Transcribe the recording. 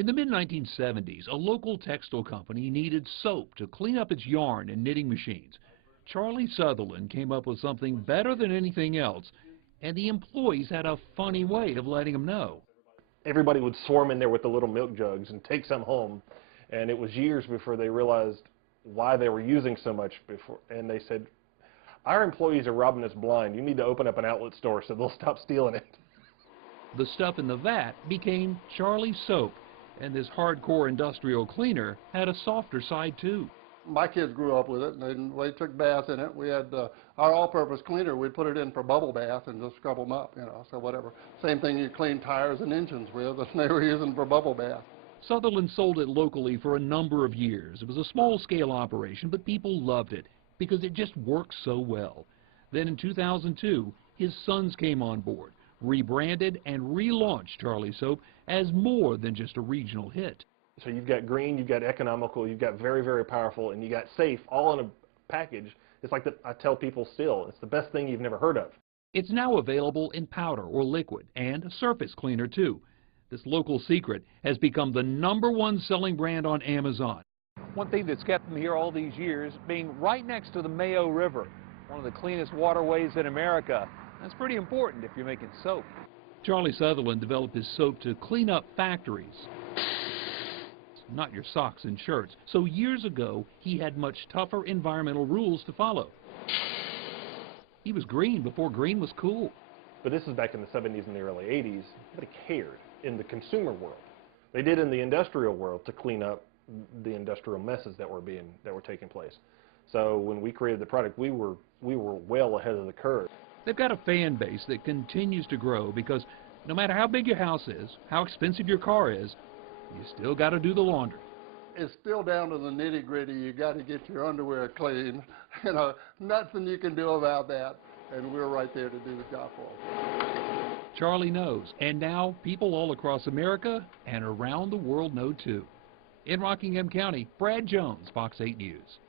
In the mid-1970s, a local textile company needed soap to clean up its yarn and knitting machines. Charlie Sutherland came up with something better than anything else, and the employees had a funny way of letting him know. Everybody would swarm in there with the little milk jugs and take some home, and it was years before they realized why they were using so much before, and they said, "Our employees are robbing us blind. You need to open up an outlet store so they'll stop stealing it." The stuff in the vat became Charlie Soap, and this hardcore industrial cleaner had a softer side too. My kids grew up with it, and they took baths in it. We had our all-purpose cleaner. We'd put it in for bubble bath and just scrub them up, so whatever. Same thing you clean tires and engines with, and they were using for bubble bath. Sutherland sold it locally for a number of years. It was a small-scale operation, but people loved it because it just worked so well. Then in 2002, his sons came on board, rebranded and relaunched Charlie Soap as more than just a regional hit. So you've got green, you've got economical, you've got very, very powerful, and you got safe, all in a package. It's like I tell people still, it's the best thing you've never heard of. It's now available in powder or liquid, and a surface cleaner too. This local secret has become the #1 selling brand on Amazon. One thing that's kept them here all these years, being right next to the Mayo River, one of the cleanest waterways in America. That's pretty important if you're making soap. Charlie Sutherland developed his soap to clean up factories, not your socks and shirts. So years ago, he had much tougher environmental rules to follow. He was green before green was cool. But this is back in the 70s and the early 80s. Nobody cared in the consumer world. They did in the industrial world to clean up the industrial messes that were taking place. So when we created the product, we were well ahead of the curve. They've got a fan base that continues to grow because no matter how big your house is, how expensive your car is, you still got to do the laundry. It's still down to the nitty-gritty. You got to get your underwear clean. Nothing you can do about that, and we're right there to do the job for them. Charlie knows, and now people all across America and around the world know too. In Rockingham County, Brad Jones, Fox 8 News.